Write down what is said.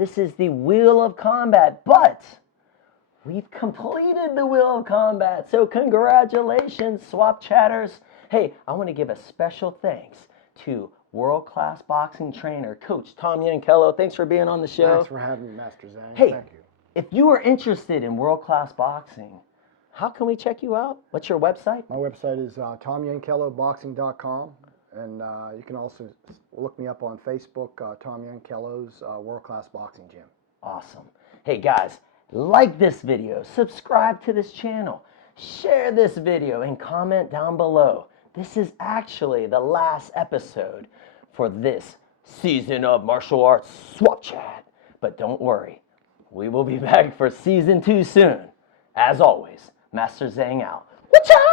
This is the Wheel of Combat, but we've completed the Wheel of Combat. So congratulations, Swap Chatters. Hey, I want to give a special thanks to world-class boxing trainer, Coach Tom Yankello. Thanks for being on the show. Thanks for having me, Master Zhang. Hey, Thank you. if you are interested in world-class boxing, how can we check you out? What's your website? My website is tomyankelloboxing.com, and you can also look me up on Facebook, Tom Yankello's World Class Boxing Gym. Awesome. Hey guys, like this video, subscribe to this channel, share this video, and comment down below. This is actually the last episode for this season of martial arts Swap Chat. But don't worry, we will be back for season 2 soon. As always, Master Zhang out. Watch out!